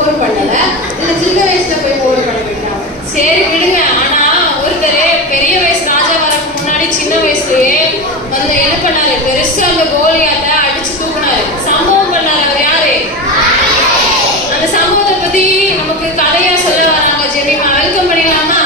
போர் பண்ணல, இல்ல சின்ன வயசுல போய் போர் பண்ண வேண்டாம். சரி விடுங்க. ஆனா ஒருத்தர் பெரிய வயசு ராஜா வரக்கு முன்னாடி சின்ன வயசுலயே வந்து என்ன பண்ணாரு, பெருசா அந்த கோலியாத்த அடிச்சு தூக்குனாரு, சம்பவம் பண்ணாரு. அவர் யாரு? அந்த சம்பவத்தை பத்தி நமக்கு கதையா சொல்ல வராங்க. ஜெமிமா, வெல்கம் பண்ணிடலாமா?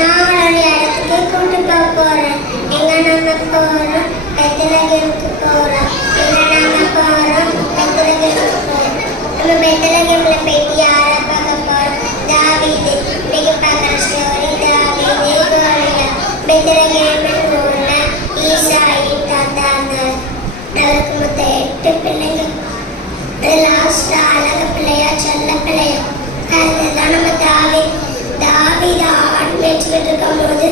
நான் இடத்துக்கு கூட்டு போக போறேன். எங்க நாங்க போறோம், பெத்தலகேமுக்கு போறோம். எங்க நாங்க போறோம், பெத்தலகேமுக்கு போறோம். நம்ம பெத்தலகேம்ல போயிட்டு யாரை பார்க்க போறோம்? தாவீது. இன்னைக்கு பார்க்குற ஸ்டோரி தாவீது கோலியா. பெத்தலகேம்னு ஊர்ல ஈசாயின் தாத்தா இருந்தார். அவருக்கு மொத்தம் 8 பிள்ளைங்க. அது லாஸ்டா அழக பிள்ளையா செல்ல பிள்ளையா அதுதான் நம்ம தாவீது ஆடு மேய்ச்சிக்கிட்டு இருக்கும் போது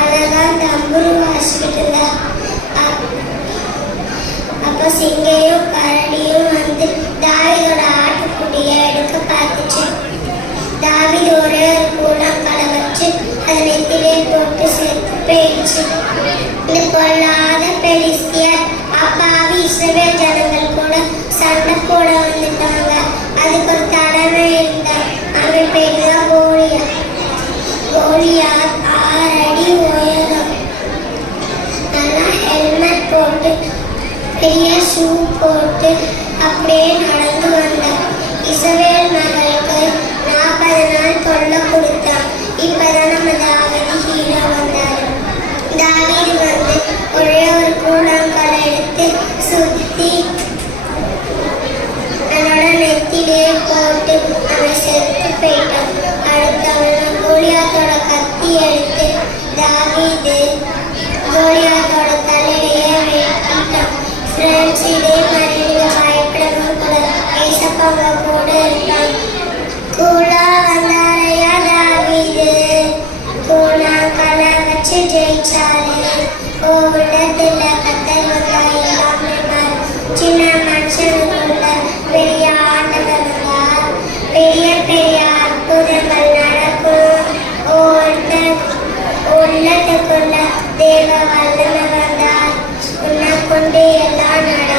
அழகா தம்புரு வாசிக்கிட்டு இருந்தா. அப்போ சிங்கையும் கரடியும் வந்து தாவீதோட ஆட்டுக்குட்டியை எடுக்க பார்த்துச்சு. தாவீது ஒரே ஒரு கூழாங்கலை வச்சு அதை நெத்திலே போட்டு செத்து போயிடுச்சு. இது பொல்லாத பெலிஸ்தியர் அப்பாவி இஸ்ரவேல் ஜனங்கள் கூட சண்டை போட வந்துட்டாங்க. அதுக்கு ஒரு தடவை இருந்தார். அவன் பேரு தான் கோலியாத். கோலியாத் 6 அடி உயரம். நல்லா ஹெல்மெட் போட்டு பெரிய ஷூ போட்டு அப்படியே நடந்து வந்தார். இஸ்ரவேல் மகளுக்கு 40 நாள் தொல்லை கொடுத்தான். இப்பதான் நம்ம தாவீது ஹீரோ வந்தாரு. தாவீது வந்து ஒரே ஒரு கூழாங்கலை எடுத்து சுத்தி அவனோட நெத்திலே போட்டு அவன் செத்து போயிட்டான். அடுத்து அவன் கோலியாத்தோட கத்தி எடுத்து தாவீது கோலியாத்தோட தலையிலேயே வெட்டிட்டான். ஃப்ரெண்ட்ஸ், இதே மாதிரி நீங்க பயப்படவும் கூட ஏசப்பாங்க கூட இருக்கான். கூலா வந்தாரையா தாவீது, கூழாங்கலை வச்சு ஜெயிச்சாரு. உள்ளத்துல கத்தல் வந்தா எல்லாமே சின்ன மனுஷனுக்குள்ள பெரிய ஆண்டவர் வந்தார். பெரிய பெரிய அற்புதங்கள் நடக்கும். உள்ளத்துக்குள்ள தேவ வல்லமை வந்தார். உன்னை கொண்டு எல்லாம் நடக்கும்.